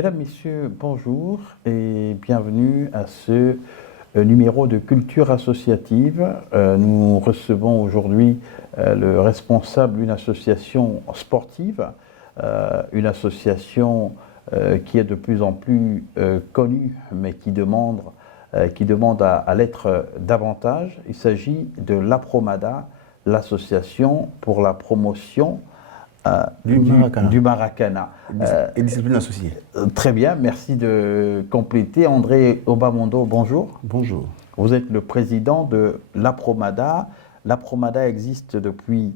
Mesdames, Messieurs, bonjour et bienvenue à ce numéro de Culture Associative. Nous recevons aujourd'hui le responsable d'une association sportive, une association qui est de plus en plus connue, mais qui demande à l'être davantage. Il s'agit de l'APROMADA, l'association pour la promotion du Maracana. Et discipline associée. Très bien, merci de compléter. André Obamondo, bonjour. Bonjour. Vous êtes le président de l'APROMADA. L'APROMADA existe depuis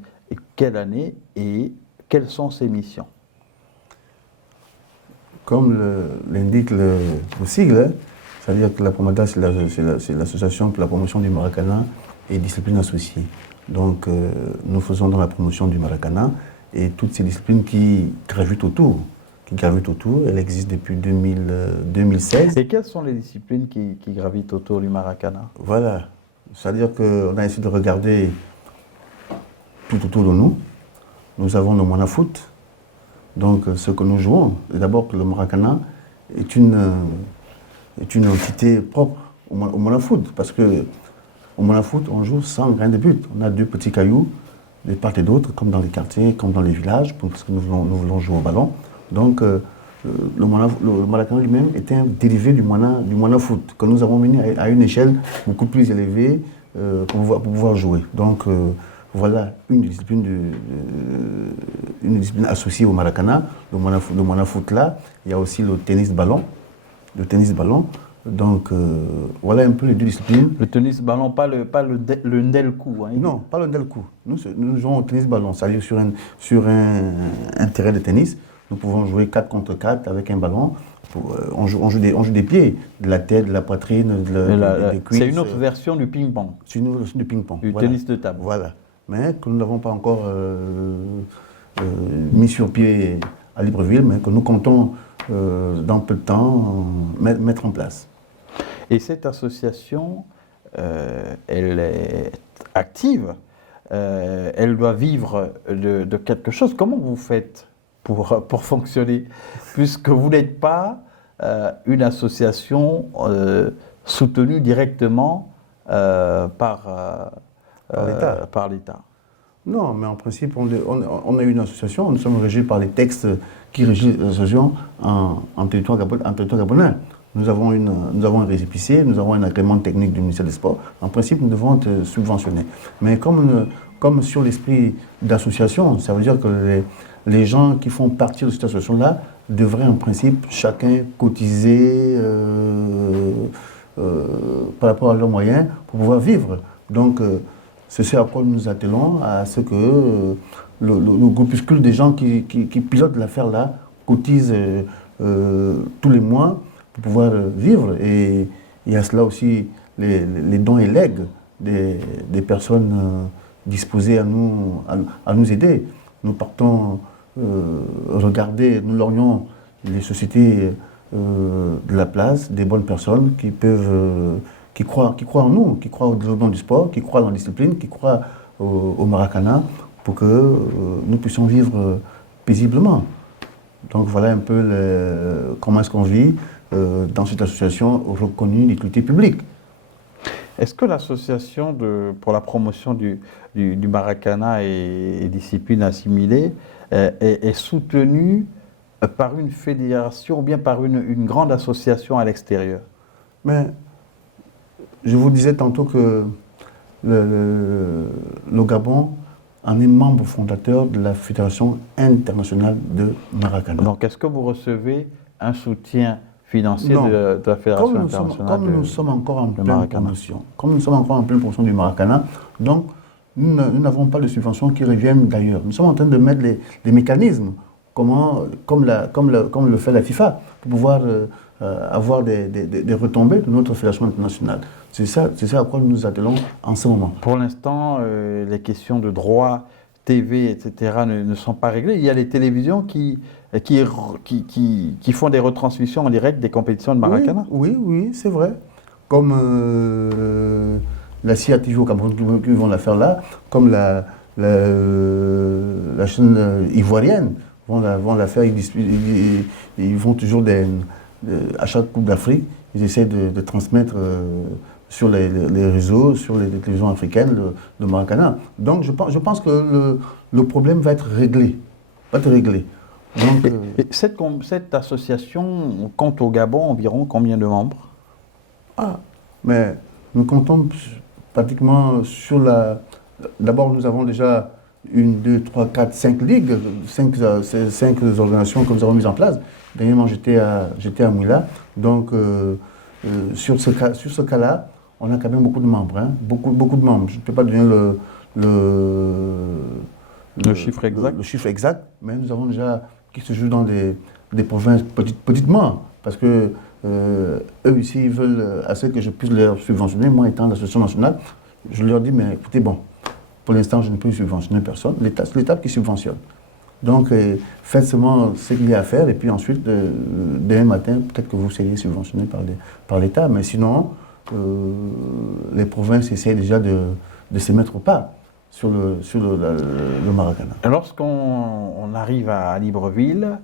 quelle année et quelles sont ses missions? Comme l'indique le sigle, c'est-à-dire que l'APROMADA, c'est l'association pour la promotion du Maracana et discipline associée. Donc, nous faisons dans la promotion du Maracana et toutes ces disciplines qui gravitent autour. Elle existe depuis 2016. Et quelles sont les disciplines qui gravitent autour du Maracana? Voilà. C'est-à-dire qu'on a essayé de regarder tout autour de nous. Nous avons le Monafoot. Donc, ce que nous jouons, d'abord que le Maracana est une entité propre au Monafoot. Parce que au Monafoot, on joue sans grain de but. On a deux petits cailloux de part et d'autre, comme dans les quartiers, comme dans les villages, parce que nous voulons jouer au ballon. Donc, le Maracana lui-même est un dérivé du Monafoot, que nous avons mené à une échelle beaucoup plus élevée pour pouvoir jouer. Donc, voilà une discipline associée au Maracana, le Monafoot là. Il y a aussi le tennis ballon. Donc, voilà un peu les deux disciplines. Le tennis ballon, pas le Ndelkou. Hein. Non, pas le Ndelkou. Nous jouons au tennis ballon, c'est-à-dire sur un terrain de tennis. Nous pouvons jouer 4 contre 4 avec un ballon. On joue des pieds, de la tête, de la poitrine, des cuisses. C'est une autre version du ping-pong. C'est une autre version du ping-pong. Du tennis de table. Voilà. Mais que nous n'avons pas encore mis sur pied à Libreville, mais que nous comptons dans peu de temps mettre en place. Et cette association, elle est active, elle doit vivre de quelque chose. Comment vous faites pour fonctionner, puisque vous n'êtes pas une association soutenue directement par l'État? Non, mais en principe, on a une association, nous sommes régis par les textes qui régissent l'association en territoire gabonais. Nous avons un récépissé, nous avons un agrément technique du ministère des Sports. En principe, nous devons être subventionnés. Mais comme sur l'esprit d'association, ça veut dire que les gens qui font partie de cette association-là devraient en principe chacun cotiser par rapport à leurs moyens pour pouvoir vivre. Donc, c'est ce à quoi nous nous attelons, à ce que le groupuscule des gens qui pilotent l'affaire-là cotisent tous les mois pour pouvoir vivre. Et il y a cela aussi les dons et legs des personnes disposées à nous aider. Nous partons regarder, nous lorgnons les sociétés de la place, des bonnes personnes qui croient en nous, qui croient au développement du sport, qui croient dans la discipline, qui croient au Maracana, pour que nous puissions vivre paisiblement. Donc voilà un peu comment est-ce qu'on vit dans cette association reconnue d'utilité publique. Est-ce que l'association pour la promotion du Maracana et disciplines assimilées est soutenue par une fédération ou bien par une grande association à l'extérieur? Mais je vous disais tantôt que le Gabon en est membre fondateur de la Fédération internationale de Maracana. Donc est-ce que vous recevez un soutien financier de la Fédération internationale Comme nous sommes encore en pleine promotion du Maracana, donc nous n'avons pas de subventions qui reviennent d'ailleurs. Nous sommes en train de mettre les mécanismes, comme le fait la FIFA, pour pouvoir avoir des retombées de notre fédération internationale. C'est ça à quoi nous nous attelons en ce moment. Pour l'instant, les questions de droits, TV, etc. ne sont pas réglées. Il y a les télévisions qui font des retransmissions en direct des compétitions de Maracana. Oui, c'est vrai. Comme la CIA-TV au Cameroun qui vont la faire là, comme la chaîne ivoirienne vont la faire, ils vont toujours à chaque Coupe d'Afrique, ils essaient de transmettre sur les réseaux, sur les télévisions africaines, le Maracana. Donc je pense que le problème va être réglé. Donc, Et cette association compte au Gabon environ combien de membres? mais nous comptons pratiquement sur la... D'abord, nous avons déjà 1, 2, 3, 4, 5 ligues, 5 organisations que nous avons mises en place. Dernièrement, j'étais à Mouila. Donc, sur ce cas-là, on a quand même beaucoup de membres. Hein, beaucoup de membres. Je ne peux pas donner Le chiffre exact. Le chiffre exact, mais nous avons déjà qui se jouent dans des provinces petitement, parce que eux ici, ils veulent assez que je puisse les subventionner. Moi, étant l'association nationale, je leur dis, mais écoutez, bon, pour l'instant, je ne peux subventionner personne. C'est l'État qui subventionne. Donc, faites seulement ce qu'il y a à faire, et puis ensuite, demain matin, peut-être que vous seriez subventionné par l'État. Mais sinon, les provinces essaient déjà de se mettre au pas sur le Maracana. Lorsqu'on arrive à Libreville,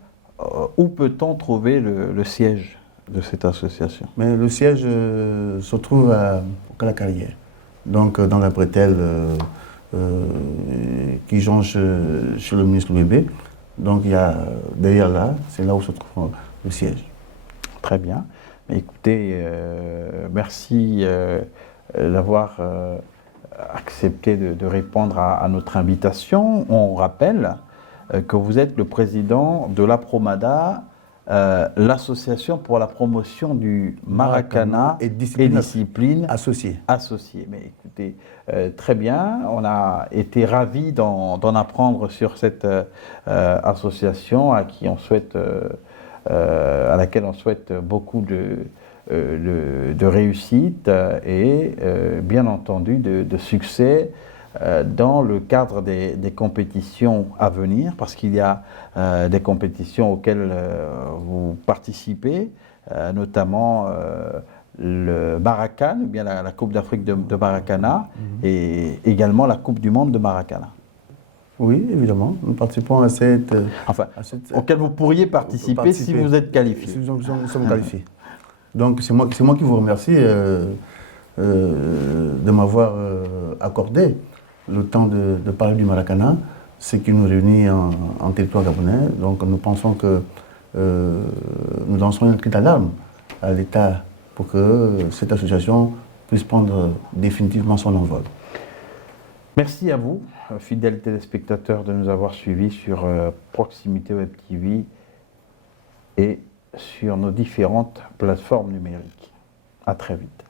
où peut-on trouver le siège de cette association? Mais le siège se trouve à Calacarrière, donc dans la bretelle qui jonche chez le ministre Bébé. Donc il y a derrière là, c'est là où se trouve le siège. Très bien. Mais écoutez, merci d'avoir accepté de répondre à notre invitation. On rappelle que vous êtes le président de l'APROMADA, l'association pour la promotion du Maracana et discipline associée. Mais écoutez, très bien, on a été ravis d'en apprendre sur cette association à laquelle on souhaite beaucoup de réussite et bien entendu de succès dans le cadre des compétitions à venir, parce qu'il y a des compétitions auxquelles vous participez, notamment le Maracan, ou bien la Coupe d'Afrique de Maracana, et également la Coupe du Monde de Maracana. Oui, évidemment. Nous participons à cette... auquel vous pourriez participer si vous êtes qualifié. Si nous sommes qualifiés. Donc c'est moi qui vous remercie de m'avoir accordé le temps de parler du Maracana, ce qui nous réunit en territoire gabonais. Donc nous pensons que nous lancerons un cri d'alarme à l'État pour que cette association puisse prendre définitivement son envol. Merci à vous, fidèles téléspectateurs, de nous avoir suivis sur Proximité Web TV et sur nos différentes plateformes numériques. À très vite.